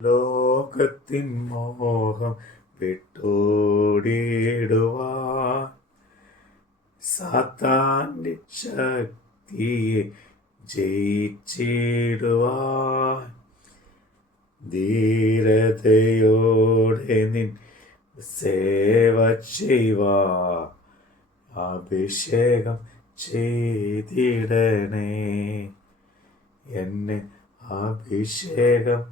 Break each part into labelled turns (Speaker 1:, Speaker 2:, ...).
Speaker 1: ലോകത്തിൻ മോഹം വിട്ടോടിയിടുവാൻ സാത്താന്റെ ശക്തിയെ ജയിച്ചിടുവാൻ ധീരതയോടെ നിൻ സേവ ചെയ്യുവാ അഭിഷേകം ചെയ്തിടണേ. എന്നെ അഭിഷേകം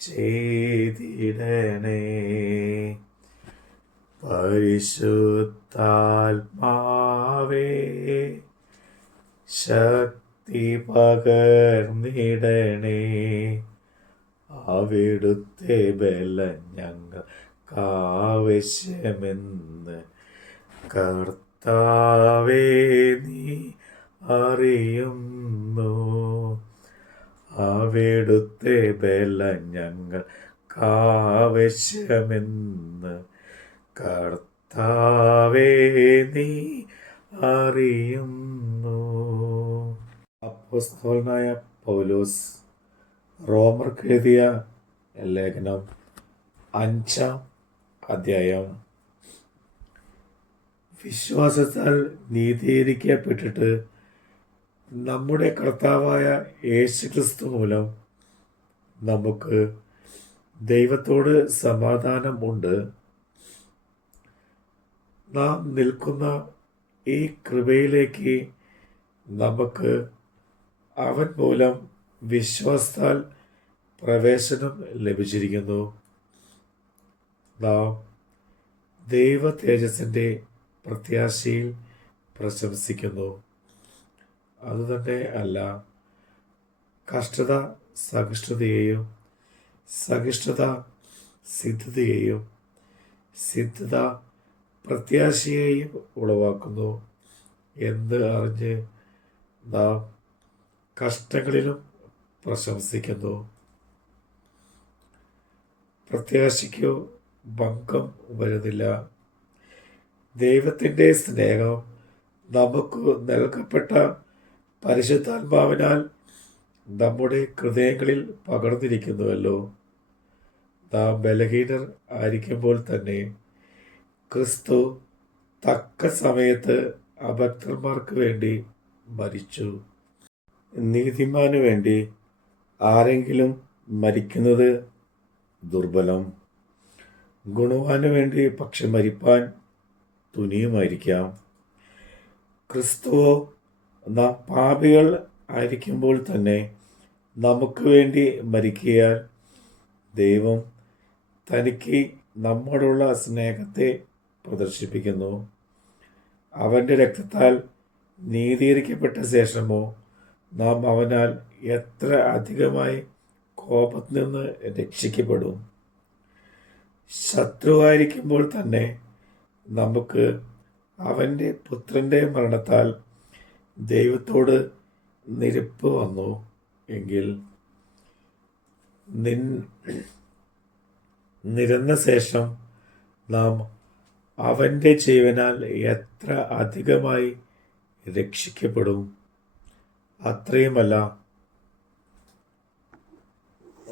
Speaker 1: ചെയ്തിടണേ. പരിശുദ്ധാത്മാവേ ശക്തി പകർന്നിടണേ. അവിടുത്തെ ബലം ഞങ്ങൾക്കാവശ്യമെന്ന് കർത്താവേ നീ അറിയുന്നു. അവിടുത്തെ ബല ഞങ്ങൾ കാവശ്യമെന്ന് കർത്താവേ നീ അറിയുന്നു. അപ്പോസ്തോലനായ പൗലോസ് റോമർക്ക് എഴുതിയ ലേഖനം അഞ്ചാം അധ്യായം. വിശ്വാസത്താൽ നീതീകരിക്കപ്പെട്ടിട്ട് നമ്മുടെ കർത്താവായ യേശുക്രിസ്തു മൂലം നമുക്ക് ദൈവത്തോട് സമാധാനമുണ്ട്. നാം നിൽക്കുന്ന ഈ കൃപയിലേക്ക് നമുക്ക് അവൻ മൂലം വിശ്വാസത്താൽ പ്രവേശനം ലഭിച്ചിരിക്കുന്നു. നാം ദൈവ തേജസ്സിന്റെ പ്രത്യാശയിൽ പ്രശംസിക്കുന്നു. അതുതന്നെ അല്ല. കഷ്ടത സഹിഷ്ണുതയെയും സഹിഷ്ണുത സിദ്ധതയെയും സിദ്ധത പ്രത്യാശയെയും ഉളവാക്കുന്നു. എന്ന് അറിഞ്ഞ് നാം കഷ്ടങ്ങളിലും പ്രശംസിക്കുന്നു. പ്രത്യാശയ്ക്കോ ഭംഗം വരുന്നില്ല. ദൈവത്തിന്റെ സ്നേഹം നമുക്ക് നൽകപ്പെട്ട പരിശുദ്ധാത്മാവിനാൽ നമ്മുടെ ഹൃദയങ്ങളിൽ പകർന്നിരിക്കുന്നുവല്ലോ. നാം ബലഹീനർ ആയിരിക്കുമ്പോൾ തന്നെ ക്രിസ്തു തക്ക സമയത്ത് അഭക്തന്മാർക്ക് വേണ്ടി മരിച്ചു. നീതിമാന് വേണ്ടി ആരെങ്കിലും മരിക്കുന്നത് ദുർബലം. ഗുണവാന് വേണ്ടി പക്ഷെ മരിപ്പാൻ തുനിയുമായിരിക്കാം. ക്രിസ്തുവോ പാപികൾ ആയിരിക്കുമ്പോൾ തന്നെ നമുക്ക് വേണ്ടി മരിക്കുകയാൽ ദൈവം തനിക്ക് നമ്മോടുള്ള സ്നേഹത്തെ പ്രദർശിപ്പിക്കുന്നു. അവന്റെ രക്തത്താൽ നീതീകരിക്കപ്പെട്ട ശേഷമോ നാം അവനാൽ എത്ര അധികമായി കോപത്തിൽ നിന്ന് രക്ഷിക്കപ്പെടും. ശത്രുവായിരിക്കുമ്പോൾ തന്നെ നമുക്ക് അവന്റെ പുത്രന്റെ മരണത്താൽ ദൈവത്തോട് നിരപ്പ് വന്നു എങ്കിൽ നിൻ നിരന്ന ശേഷം നാം അവന്റെ ജീവനാൽ എത്ര അധികമായി രക്ഷിക്കപ്പെടും? അത്രയുമല്ല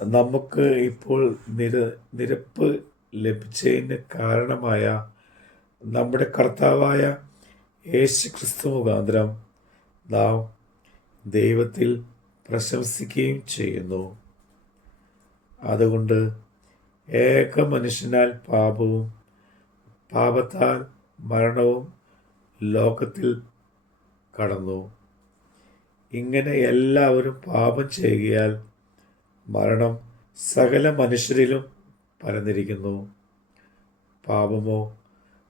Speaker 1: നമുക്ക് ഇപ്പോൾ നിര നിരപ്പ് ലഭിച്ചതിന് കാരണമായ നമ്മുടെ കർത്താവായ യേശു ക്രിസ്തു മുഖാന്തരം നാം ദൈവത്തിൽ പ്രശംസിക്കുകയും ചെയ്യുന്നു. അതുകൊണ്ട് ഏക മനുഷ്യനാൽ പാപവും പാപത്താൽ മരണവും ലോകത്തിൽ കടന്നു. ഇങ്ങനെ എല്ലാവരും പാപം ചെയ്യുകയാൽ മരണം സകല മനുഷ്യരിലും പരന്നിരിക്കുന്നു. പാപമോ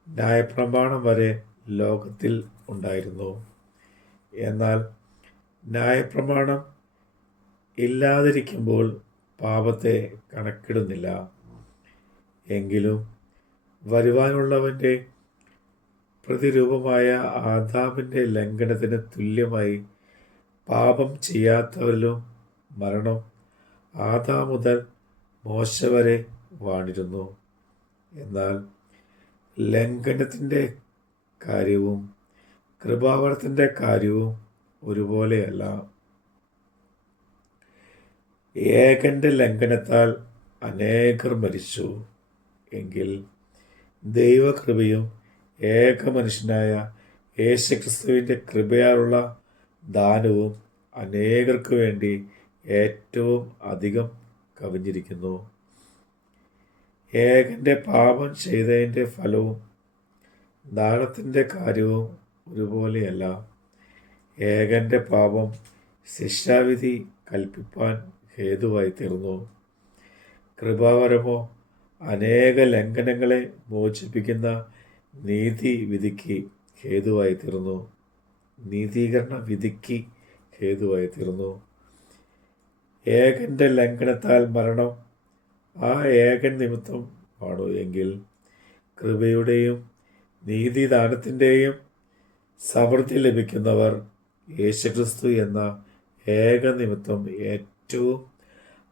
Speaker 1: ന്യായപ്രമാണം വരെ ലോകത്തിൽ ഉണ്ടായിരുന്നു. എന്നാൽ ന്യായപ്രമാണം ഇല്ലാതിരിക്കുമ്പോൾ പാപത്തെ കണക്കിടുന്നില്ല. എങ്കിലും വരുവാനുള്ളവന്റെ പ്രതിരൂപമായ ആദാമിന്റെ ലംഘനത്തിന് തുല്യമായി പാപം ചെയ്യാത്തവരിലും മരണം ആദാ മുതൽ മോശ വരെ വാണിരുന്നു. എന്നാൽ ലംഘനത്തിന്റെ കാര്യവും കൃപാവരത്തിന്റെ കാര്യവും ഒരുപോലെയല്ല. ഏകന്റെ ലംഘനത്താൽ അനേകർ മരിച്ചു. എങ്കിൽ ദൈവകൃപയും ഏക മനുഷ്യനായ യേശുക്രിസ്തുവിന്റെ കൃപയാലുള്ള ദാനവും അനേകർക്ക് വേണ്ടി ഏറ്റവും അധികം കവിഞ്ഞിരിക്കുന്നു. ഏകന്റെ പാപം ചെയ്തതിന്റെ ഫലവും ദാനത്തിന്റെ കാര്യവും ഒരുപോലെയല്ല. ഏകന്റെ പാപം ശിക്ഷാവിധി കൽപ്പിപ്പാൻ ഹേതുവായി തീർന്നു. കൃപാവരമോ അനേക ലംഘനങ്ങളെ മോചിപ്പിക്കുന്ന നീതി വിധിക്ക് ഹേതുവായി തീർന്നു. നീതീകരണ വിധിക്ക് ഹേതുവായി തീർന്നു. ഏകന്റെ ലംഘനത്താൽ മരണം ആ ഏകൻ നിമിത്തം ആണോ എങ്കിൽ കൃപയുടെയും നീതിദാനത്തിന്റെയും സമൃദ്ധി ലഭിക്കുന്നവർ യേശുക്രിസ്തു എന്ന ഏക നിമിത്തം ഏറ്റവും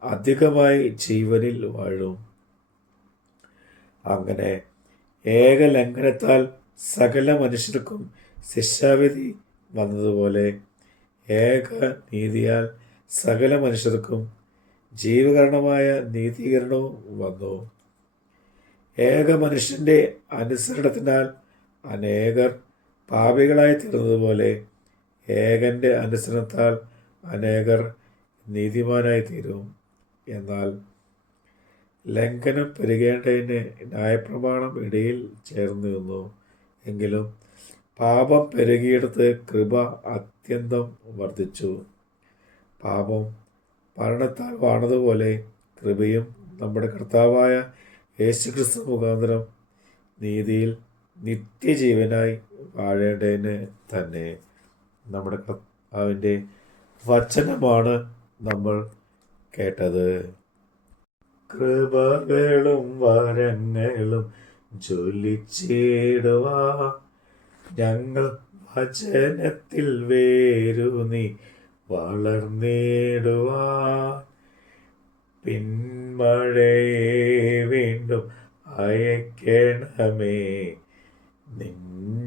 Speaker 1: അധികമായി ജീവനിൽ വാഴും. അങ്ങനെ ഏക ലംഘനത്താൽ സകല മനുഷ്യർക്കും ശിക്ഷാവിധി വന്നതുപോലെ ഏക നീതിയാൽ സകല മനുഷ്യർക്കും ജീവകരണമായ നീതീകരണവും വന്നു. ഏക മനുഷ്യന്റെ അനുസരണത്തിനാൽ അനേകർ പാപികളായി തീർന്നതുപോലെ ഏകന്റെ അനുസരണത്താൽ അനേകർ നീതിമാനായി തീരും. എന്നാൽ ലംഘനം പെരുകേണ്ടതിന് ന്യായപ്രമാണം ഇടയിൽ ചേർന്നു നിന്നു. എങ്കിലും പാപം പെരുകിയെടുത്ത് കൃപ അത്യന്തം വർദ്ധിച്ചു. പാപം മരണത്താൽ വാണതുപോലെ കൃപയും നമ്മുടെ കർത്താവായ യേശുക്രിസ്തു മുഖാന്തരം നീതിയിൽ നിത്യജീവനായി വാഴേണ്ടതിന് തന്നെ നമ്മുടെ കർത്താവിന്റെ വചനമാണ് നമ്മൾ കേട്ടത്. കൃപകളും വരങ്ങളും ജ്വലിച്ചിടുവാ. ഞങ്ങൾ വചനത്തിൽ വേരു നീ വളർന്നിടുവാ. പിന്മഴയെ വീണ്ടും അയക്കണമേ.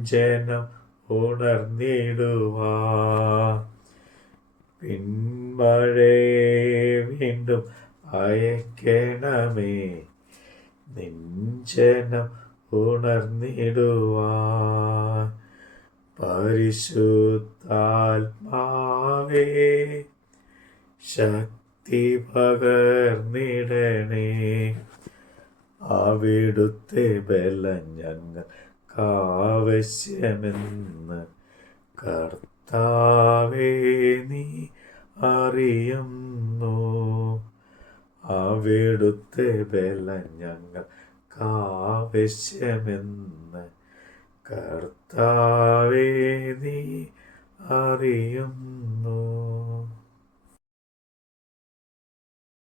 Speaker 1: നിഞ്ചനം ഉണർന്നിടുവാ പിന്മഴയെ വീണ്ടും അയക്കണമേ. നിഞ്ചനം ഉണർന്നിടുവാ പരിശുദ്ധാത്മാവേ ശക്തി പകർന്നിടണേ. അവിടുത്തെ ബലം ഞങ്ങൾക്കാവശ്യമെന്ന് കർത്താവേ നീ അറിയുന്നു. അവിടുത്തെ ബല ഞങ്ങൾക്കാവശ്യമെന്ന് കർത്താവേ നീ അറിയുന്നു.